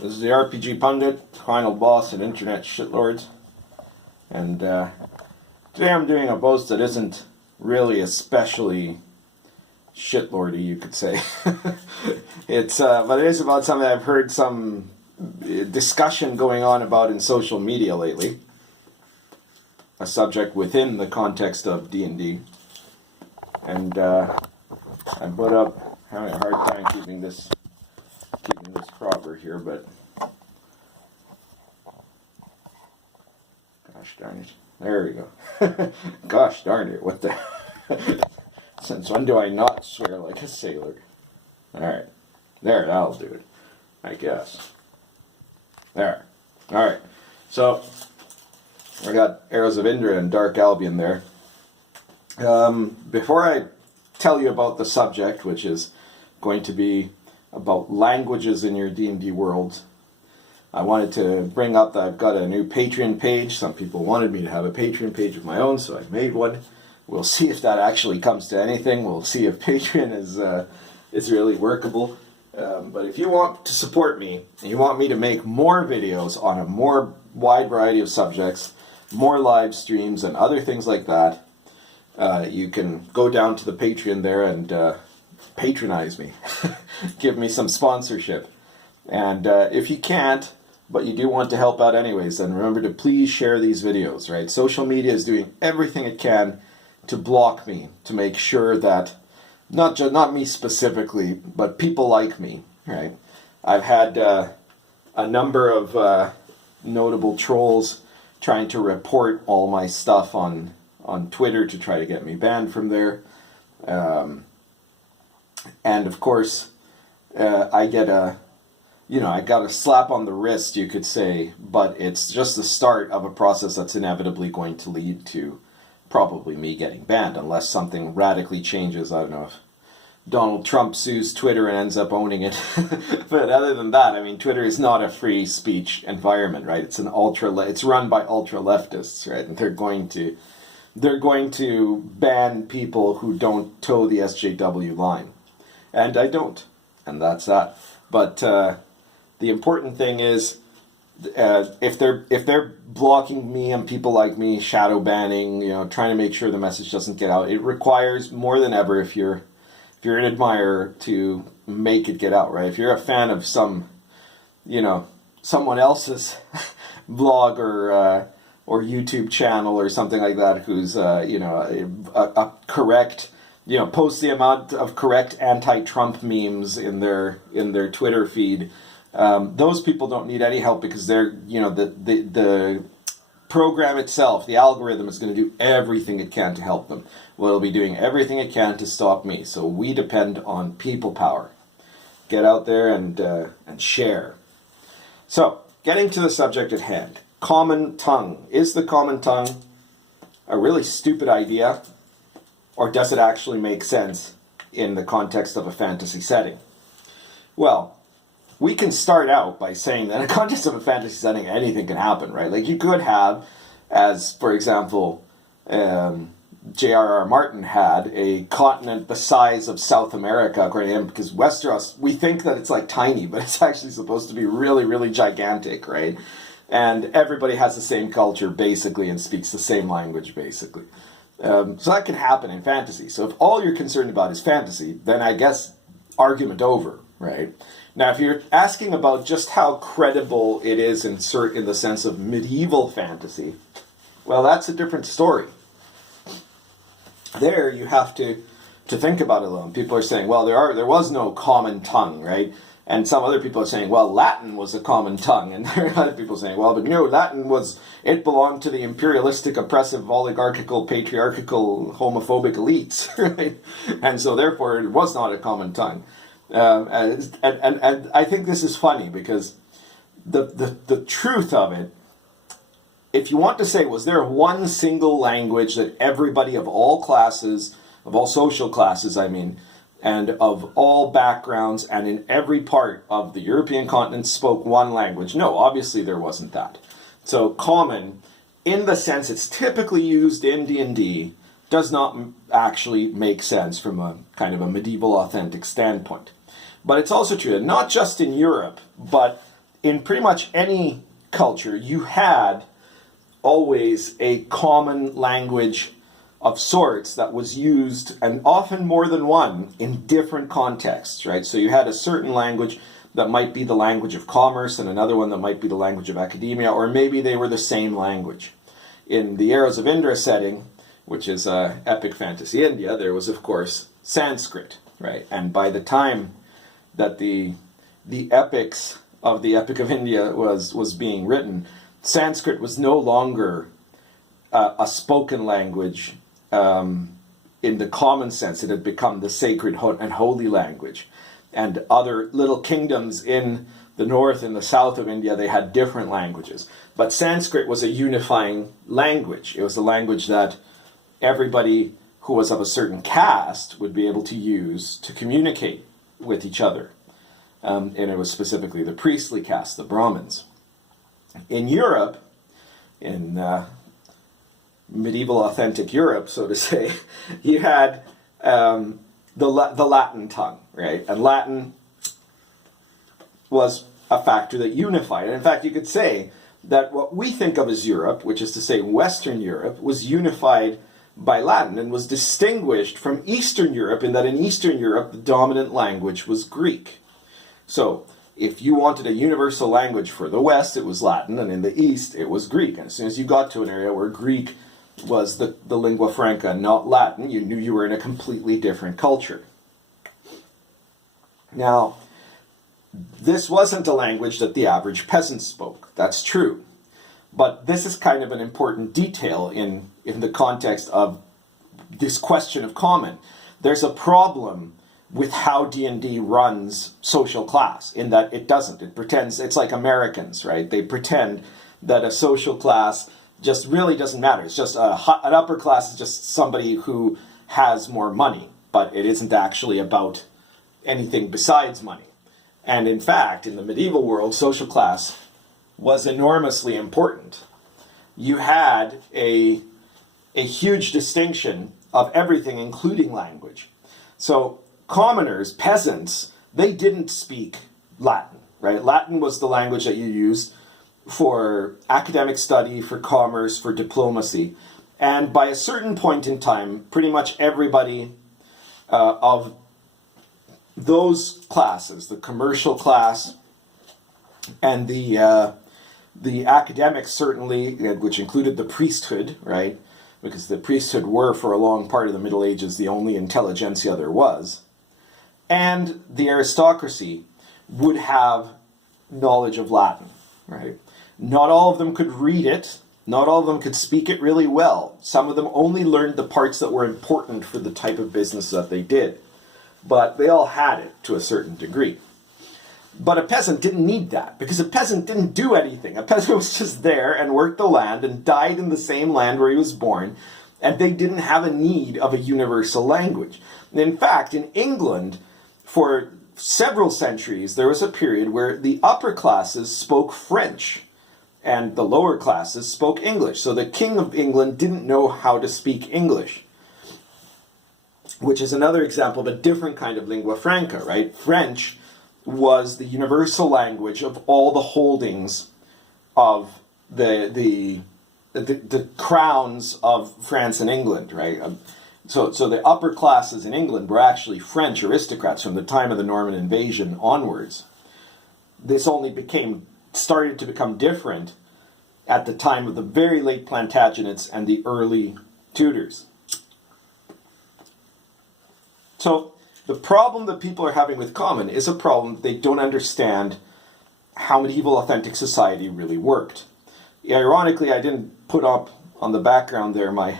This is the RPG Pundit, final boss and internet shitlords. And today I'm doing a boast that isn't really especially shitlordy, you could say. But it is about something I've heard some discussion going on about in social media lately. A subject within the context of DnD. And I put up, having a hard time keeping this proper here, but gosh darn it. There we go. Gosh darn it, what the since when do I not swear like a sailor? Alright. There, that'll do it, I guess. There. Alright. So I got Arrows of Indra and Dark Albion there. Before I tell you about the subject, which is going to be about languages in your D&D world, I wanted to bring up that I've got a new Patreon page. Some people wanted me to have a Patreon page of my own, so I made one. We'll see if that actually comes to anything. We'll see if Patreon is really workable. But if you want to support me, and you want me to make more videos on a more wide variety of subjects, more live streams and other things like that, you can go down to the Patreon there and patronize me. Give me some sponsorship. And if you can't, but you do want to help out anyways, then remember to please share these videos, right? Social media is doing everything it can to block me, to make sure that, not me specifically, but people like me, right? I've had a number of notable trolls trying to report all my stuff on Twitter to try to get me banned from there. And of course, I get I got a slap on the wrist, you could say, but it's just the start of a process that's inevitably going to lead to probably me getting banned, unless something radically changes. I don't know if Donald Trump sues Twitter and ends up owning it. But other than that, I mean, Twitter is not a free speech environment, right? It's it's run by ultra leftists, right? And they're going to ban people who don't toe the SJW line. And I don't. And that's that. But the important thing is, if they're blocking me and people like me, shadow banning, trying to make sure the message doesn't get out, it requires more than ever, if you're an admirer, to make it get out, right? If you're a fan of someone else's blog or YouTube channel or something like that, who's a correct, posts the amount of correct anti-Trump memes in their Twitter feed, those people don't need any help, because they're the program itself, the algorithm, is going to do everything it can to help them. Well, it'll be doing everything it can to stop me. So we depend on people power. Get out there and share. So, getting to the subject at hand. Common tongue. Is the common tongue a really stupid idea? Or does it actually make sense in the context of a fantasy setting? Well, we can start out by saying that in the context of a fantasy setting, anything can happen, right? Like, you could have, as, for example, J.R.R. Martin had, a continent the size of South America, according to him, because Westeros, we think that it's like tiny, but it's actually supposed to be really, really gigantic, right? And everybody has the same culture, basically, and speaks the same language, basically. So that can happen in fantasy. So if all you're concerned about is fantasy, then I guess argument over, right? Now, if you're asking about just how credible it is in the sense of medieval fantasy, well, that's a different story. There, you have to think about it alone. People are saying, well, there was no common tongue, right? And some other people are saying, well, Latin was a common tongue. And there are other people saying, well, but no, it belonged to the imperialistic, oppressive, oligarchical, patriarchal, homophobic elites, right? And so therefore it was not a common tongue. And I think this is funny, because the truth of it, if you want to say, was there one single language that everybody of all classes, of all social classes, I mean, and of all backgrounds and in every part of the European continent spoke one language? No, obviously there wasn't that. So common, in the sense it's typically used in D&D, does not actually make sense from a kind of a medieval authentic standpoint. But it's also true that not just in Europe, but in pretty much any culture, you had always a common language of sorts that was used, and often more than one, in different contexts, right? So you had a certain language that might be the language of commerce and another one that might be the language of academia, or maybe they were the same language. In the Arrows of Indra setting, which is epic fantasy India, there was, of course, Sanskrit, right? And by the time that the epics of the Epic of India was being written, Sanskrit was no longer a spoken language in the common sense. It had become the sacred and holy language. And other little kingdoms in the north and the south of India, they had different languages. But Sanskrit was a unifying language. It was a language that everybody who was of a certain caste would be able to use to communicate with each other. And it was specifically the priestly caste, the Brahmins. In Europe, in medieval authentic Europe, so to say, you had the Latin tongue, right? And Latin was a factor that unified. And in fact, you could say that what we think of as Europe, which is to say Western Europe, was unified by Latin and was distinguished from Eastern Europe in that in Eastern Europe, the dominant language was Greek. So if you wanted a universal language for the West, it was Latin, and in the East, it was Greek. And as soon as you got to an area where Greek was the lingua franca, not Latin, you knew you were in a completely different culture. Now, this wasn't a language that the average peasant spoke. That's true. But this is kind of an important detail in the context of this question of common. There's a problem with how D&D runs social class, in that it doesn't. It pretends, it's like Americans, right? They pretend that a social class just really doesn't matter. It's just an upper class is just somebody who has more money, but it isn't actually about anything besides money. And in fact, in the medieval world, social class was enormously important. You had a huge distinction of everything, including language. So commoners, peasants, they didn't speak Latin, right? Latin was the language that you used for academic study, for commerce, for diplomacy. And by a certain point in time, pretty much everybody of those classes, the commercial class and the academics certainly, which included the priesthood, right? Because the priesthood were, for a long part of the Middle Ages, the only intelligentsia there was. And the aristocracy would have knowledge of Latin, right? Not all of them could read it. Not all of them could speak it really well. Some of them only learned the parts that were important for the type of business that they did. But they all had it to a certain degree. But a peasant didn't need that, because a peasant didn't do anything. A peasant was just there and worked the land and died in the same land where he was born, and they didn't have a need of a universal language. And in fact, in England, for several centuries, there was a period where the upper classes spoke French and the lower classes spoke English. So the King of England didn't know how to speak English, which is another example of a different kind of lingua franca, right? French was the universal language of all the holdings of the crowns of France and England, right? So the upper classes in England were actually French aristocrats from the time of the Norman invasion onwards. This only started to become different at the time of the very late Plantagenets and the early Tudors. So the problem that people are having with common is a problem that they don't understand how medieval authentic society really worked. Ironically, I didn't put up on the background there my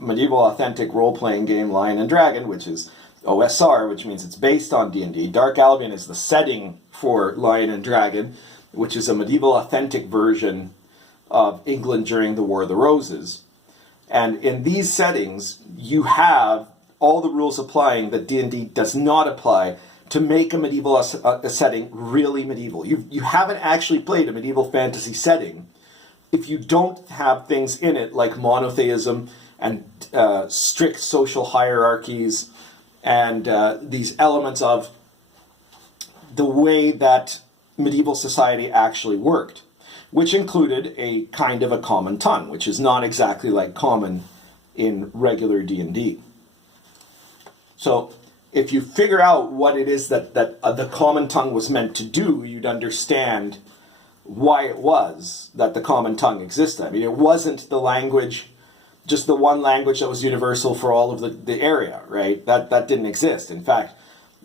medieval authentic role-playing game Lion and Dragon, which is OSR, which means it's based on D&D. Dark Albion is the setting for Lion and Dragon, which is a medieval authentic version of England during the War of the Roses. And in these settings, you have all the rules applying that D&D does not apply to make a medieval setting really medieval. You haven't actually played a medieval fantasy setting if you don't have things in it like monotheism and strict social hierarchies and these elements of the way that medieval society actually worked, which included a kind of a common tongue, which is not exactly like common in regular D&D. So if you figure out what it is that the common tongue was meant to do, you'd understand why it was that the common tongue existed. I mean, it wasn't the language, just the one language that was universal for all of the area, right? That didn't exist. In fact,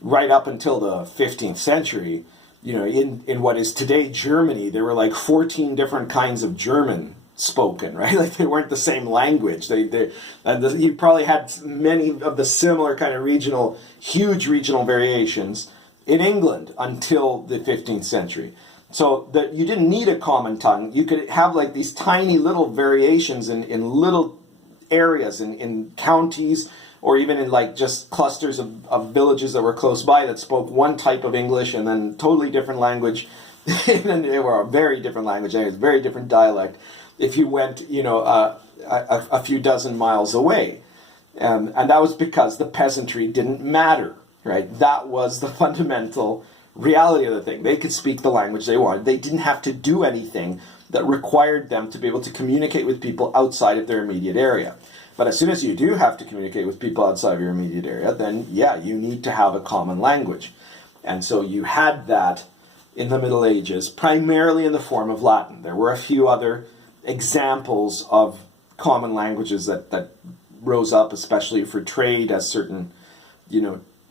right up until the 15th century, you know, in what is today Germany, there were like 14 different kinds of German spoken, right? Like they weren't the same language. You probably had many of the similar kind of huge regional variations in England until the 15th century. So that you didn't need a common tongue. You could have like these tiny little variations in little areas, in counties, or even in like just clusters of villages that were close by that spoke one type of English and then totally different language, or a very different language, anyways, very different dialect, if you went, you know, a few dozen miles away. And that was because the peasantry didn't matter, right? That was the fundamental reality of the thing. They could speak the language they wanted. They didn't have to do anything that required them to be able to communicate with people outside of their immediate area. But as soon as you do have to communicate with people outside of your immediate area, then yeah, you need to have a common language. And so you had that in the Middle Ages, primarily in the form of Latin. There were a few other examples of common languages that rose up, especially for trade, as certain, you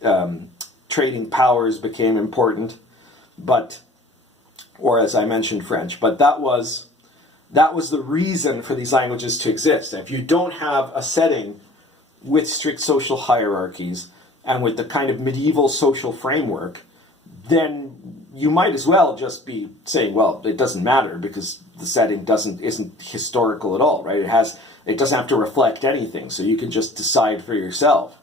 know, trading powers became important, or as I mentioned, French. But that was the reason for these languages to exist. And if you don't have a setting with strict social hierarchies and with the kind of medieval social framework, then you might as well just be saying, well, it doesn't matter because the setting isn't historical at all, right? It doesn't have to reflect anything, so you can just decide for yourself.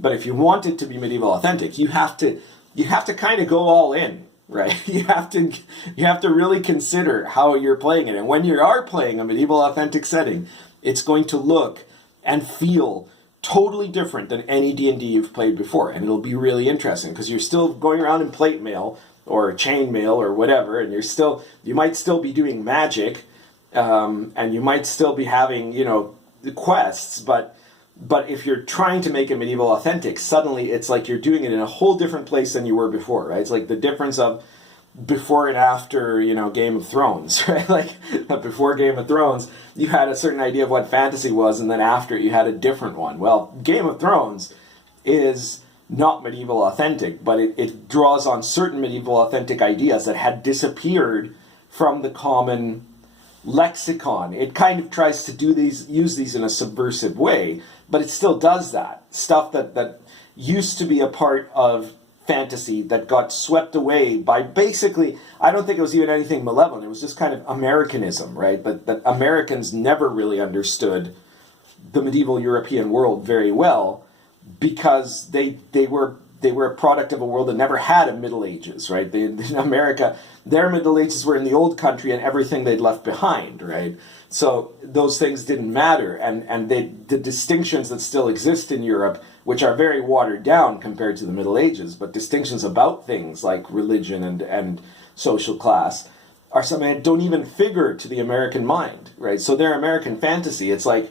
But if you want it to be medieval authentic, you have to kind of go all in, right? You have to really consider how you're playing it. And when you are playing a medieval authentic setting, it's going to look and feel totally different than any D&D you've played before. And it'll be really interesting because you're still going around in plate mail or chain mail or whatever, and you might still be doing magic, and you might still be having, you know, quests, but if you're trying to make it medieval authentic, suddenly it's like you're doing it in a whole different place than you were before, right? It's like the difference of before and after, you know, Game of Thrones, right? Like before Game of Thrones, you had a certain idea of what fantasy was, and then after you had a different one. Well, Game of Thrones is not medieval authentic, but it draws on certain medieval authentic ideas that had disappeared from the common lexicon. It kind of tries to use these in a subversive way, but it still does that. Stuff that used to be a part of fantasy that got swept away by basically, I don't think it was even anything malevolent, it was just kind of Americanism, right? But that Americans never really understood the medieval European world very well because they were a product of a world that never had a Middle Ages, right? In America, their Middle Ages were in the old country and everything they'd left behind, right? So those things didn't matter. And the distinctions that still exist in Europe, which are very watered down compared to the Middle Ages, but distinctions about things like religion and social class are something that don't even figure to the American mind, right? So their American fantasy, it's like,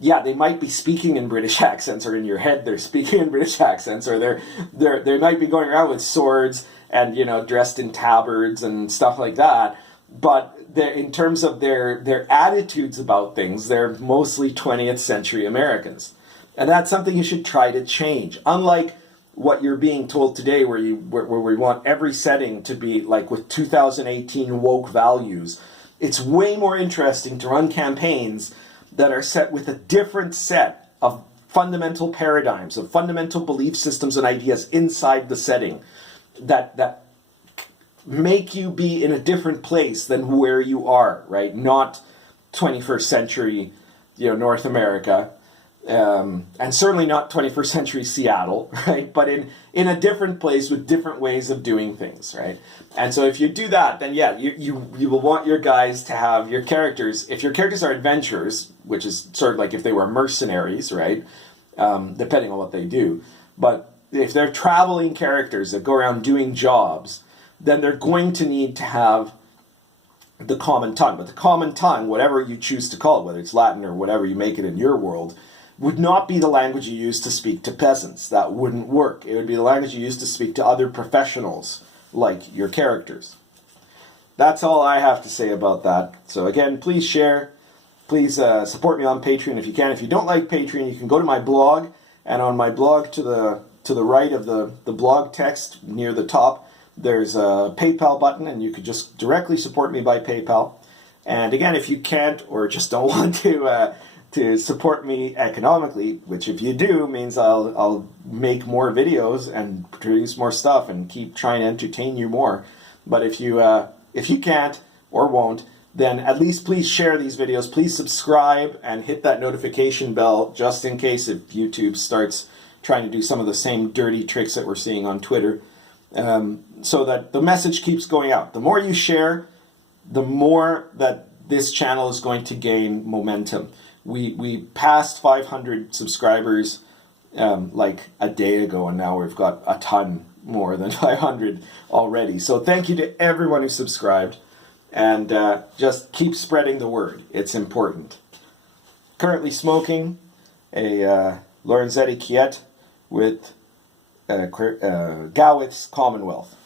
yeah, they might be speaking in British accents, or in your head they're speaking in British accents, or they might be going around with swords and, you know, dressed in tabards and stuff like that. But in terms of their attitudes about things, they're mostly 20th century Americans. And that's something you should try to change. Unlike what you're being told today, where we want every setting to be like with 2018 woke values, it's way more interesting to run campaigns that are set with a different set of fundamental paradigms, of fundamental belief systems and ideas inside the setting that make you be in a different place than where you are, right? Not 21st century, you know, North America, and certainly not 21st century Seattle, right? But in a different place with different ways of doing things, right? And so if you do that, then yeah, you will want your guys to have your characters. If your characters are adventurers, which is sort of like if they were mercenaries, right? Depending on what they do. But if they're traveling characters that go around doing jobs, then they're going to need to have the common tongue. But the common tongue, whatever you choose to call it, whether it's Latin or whatever you make it in your world, would not be the language you use to speak to peasants. That wouldn't work. It would be the language you use to speak to other professionals, like your characters. That's all I have to say about that. So again, please share. Please support me on Patreon if you can. If you don't like Patreon, you can go to my blog, and on my blog to the right of the blog text near the top, there's a PayPal button, and you could just directly support me by PayPal. And again, if you can't or just don't want to support me economically, which if you do means I'll make more videos and produce more stuff and keep trying to entertain you more. But if you can't or won't, then at least please share these videos. Please subscribe and hit that notification bell just in case if YouTube starts trying to do some of the same dirty tricks that we're seeing on Twitter, so that the message keeps going out. The more you share, the more that this channel is going to gain momentum. We passed 500 subscribers like a day ago, and now we've got a ton more than 500 already. So thank you to everyone who subscribed, and just keep spreading the word. It's important. Currently smoking a Lorenzetti Chiet with Gowitz Commonwealth.